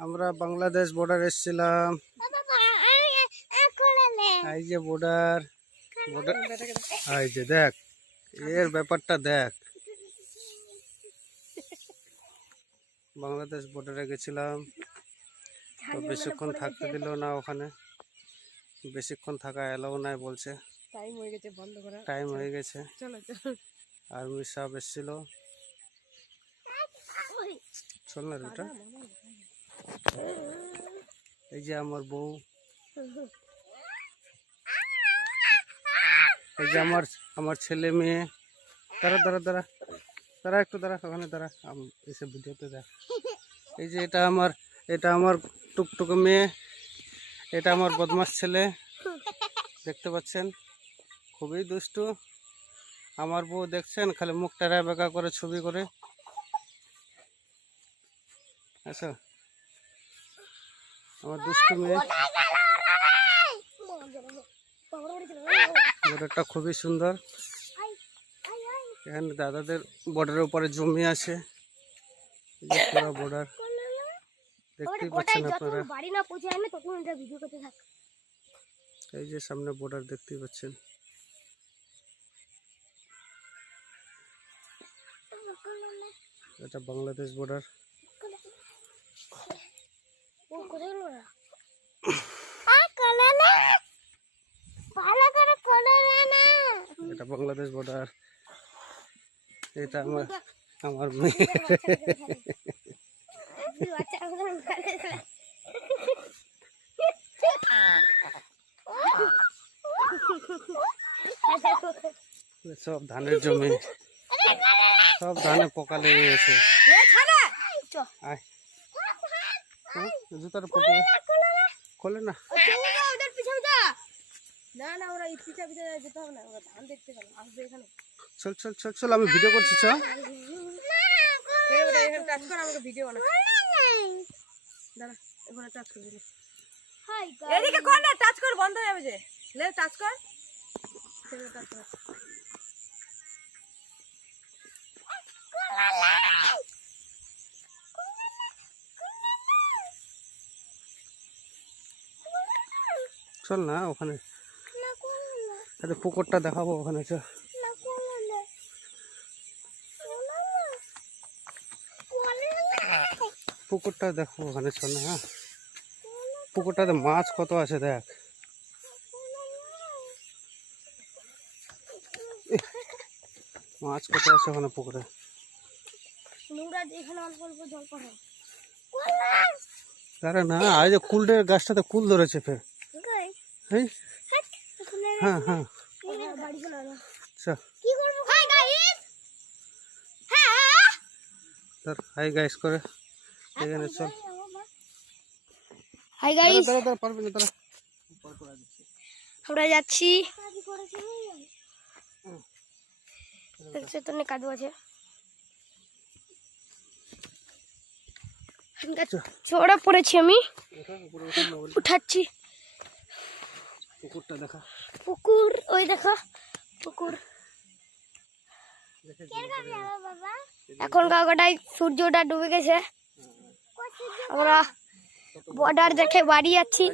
আমরা বাংলাদেশ বর্ডার এসেছিলাম। এই যে বর্ডার বর্ডার এই যে দেখ এর ব্যাপারটা দেখ। বাংলাদেশ বর্ডারে গেছিলাম। তো বেশিক্ষণ থাকতে দিল না ওখানে। বেশিক্ষণ থাকা এলাও নাই বলছে। টাইম হয়ে গেছে বন্ধ করা। টাইম হয়ে গেছে। চলো চলো। আর্মি সাহেব এসেছিল। চল না এই যে আমার বউ। এই যে আমার আমার ছেলে মেয়ে। তারা দাঁড়া দাঁড়া। দাঁড়া একটু, দাঁড়া, ওখানে দাঁড়া। এসে ভিডিওতে দেখ। এই যে এটা আমার এটা আমার টুকটুকে মেয়ে। এটা আমার বদমাস ছেলে। দেখতে পাচ্ছেন? খুবই দুষ্টু। আমার বউ দেখছেন? খালি মুখ টেরা বেকা করে, ছবি করে। আচ্ছা। আমার দুষ্টু মেয়ে। বর্ডারটা খুবই সুন্দর। এখানে দাদাদের বর্ডারের উপরে জমি আছে। বর্ডার দেখতেই পাচ্ছেন আপনারা। এই যে সামনে বর্ডার দেখতেই পাচ্ছেন। এটা বাংলাদেশ বর্ডার ও কোথায় গেল ওরা আ কলা না ভালো করে কোলা না এটা বাংলাদেশ বর্ডার এটা আমার আমার মেয়ে। সব ধানের জমি। সব ধানে পোকা লেগে গেছে। হ্যাঁ, জুতার পোকা খোলে না না না ওরা পিছা পিছা যেতে হবে না ওরা ধান দেখতে গেল আসবে এখানে। চল চল চল চল আমি ভিডিও করছি চ এই ওটা এখানে টাচ কর আমাকে ভিডিও বানা দাঁড়া এখানে টাচ করে দিলে। এদিকে কর না টাচ কর বন্ধ হয়ে যাবে যে। লে টাচ কর টাচ কর। চল না ওখানে। আরে পুকুরটা দেখাবো ওখানে চ পুকুরটা দেখো ওখানে চল না হ্যাঁ। পুকুরটাতে মাছ কত আছে দেখ। মাছ কত আছে ওখানে পুকুরে? আরে না আজ যে কুলডের গাছটাতে কুল ধরেছে ফের। এই হ্যাঁ হ্যাঁ। হাই গাইস করে। এখানে চল। হাই গাইস পারবি না আমরা যাচ্ছি। দেখছ তো অনেক কাদু আছে। ছোড়া পড়েছি আমি। উঠাচ্ছি। পুকুরটা দেখা। পুকুর ওই দেখো পুকুর। দেখে এখন কাগটায় সূর্যটা ডুবে গেছে। আমরা বর্ডার দেখে বাড়ি যাচ্ছি।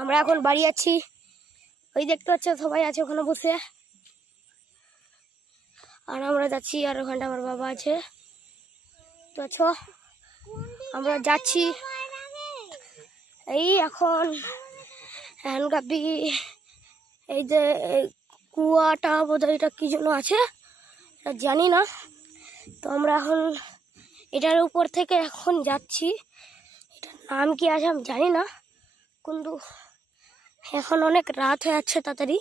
আমরা এখন বাড়ি যাচ্ছি। ওই দেখতে পাচ্ছ সবাই আছে ওখানে বসে। আর আমরা যাচ্ছি আর ওখানটা আমার বাবা আছে। তো আছো আমরা যাচ্ছি। এই এখন হ্যান্ডগাপি এই যে কুয়াটা বোধহয় এটা কী জন্য আছে, এটা জানি না। তো আমরা এখন এটার উপর থেকে এখন যাচ্ছি। এটার নাম কি আছে আমি জানি না। কিন্তু এখন অনেক রাত হয়ে যাচ্ছে তাড়াতাড়ি।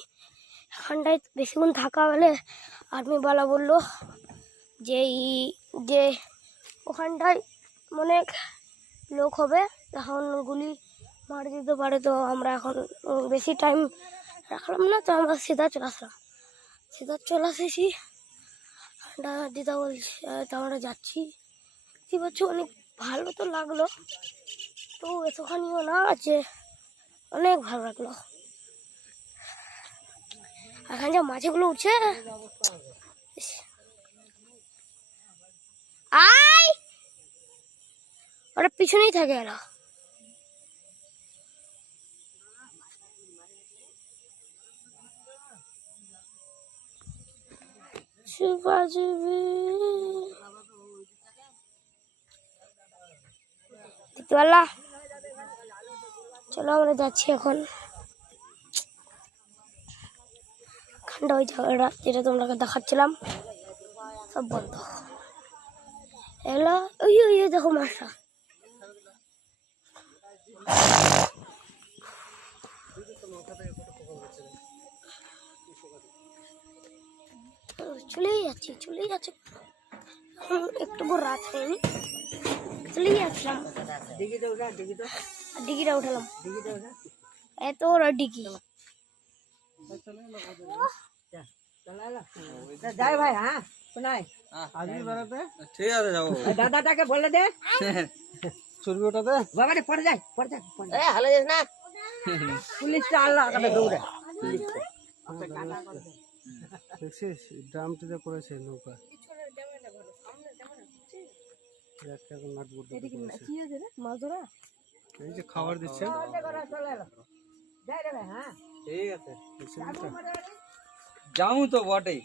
এখানটায় বেশিক্ষণ থাকা হলে আর্মিওয়ালা বলল যে এই যে ওখানটায় অনেক লোক হবে, তখন গুলি মারে দিতে পারে, তো আমরা এখন বেশি টাইম রাখলাম না, তো আমরা সিধা চলে আসলাম। সিধা চলে ঠান্ডা দিদা বলছে তো আমরা যাচ্ছি। কি বলছো অনেক ভালো তো লাগল। তো এতখানিও না আছে অনেক ভালো লাগল। এখানে যে মাছগুলো উঠছে। আয়! ওরা পিছনেই থাকে এরা। দেখতে পারলা চলো আমরা যাচ্ছি এখন। খান্ডা ওই জায়গাটা যেটা তোমরা দেখাচ্ছিলাম সব বন্ধ এলো ওই ওই দেখো মাছটা যাচ্ছি চলেই যাচ্ছি। এখন একটু পর রাত হয়নি। চলেই যাচ্ছিলাম। আর ডিগিটা উঠালাম। এত ওরা ডিগি। যাই ভাই হ্যাঁ শোনাই। আসবি বেড়াতে ঠিক আছে যাব। দাদাটাকে বলে দে। চর্বি ওটাতে বাবা রে পড়ে যায় পড়ে যায় পড়ে যায়। পুলিশটা আল্লাহ আগে দৌড়ে দেখছিস ড্রামটিতে পড়েছে নৌকা দেখ এখন নাট বুট মাছ ধরা এই যে খাবার দিচ্ছে। হ্যাঁ। ঠিক আছে দেখছিস যাও তো বটেই।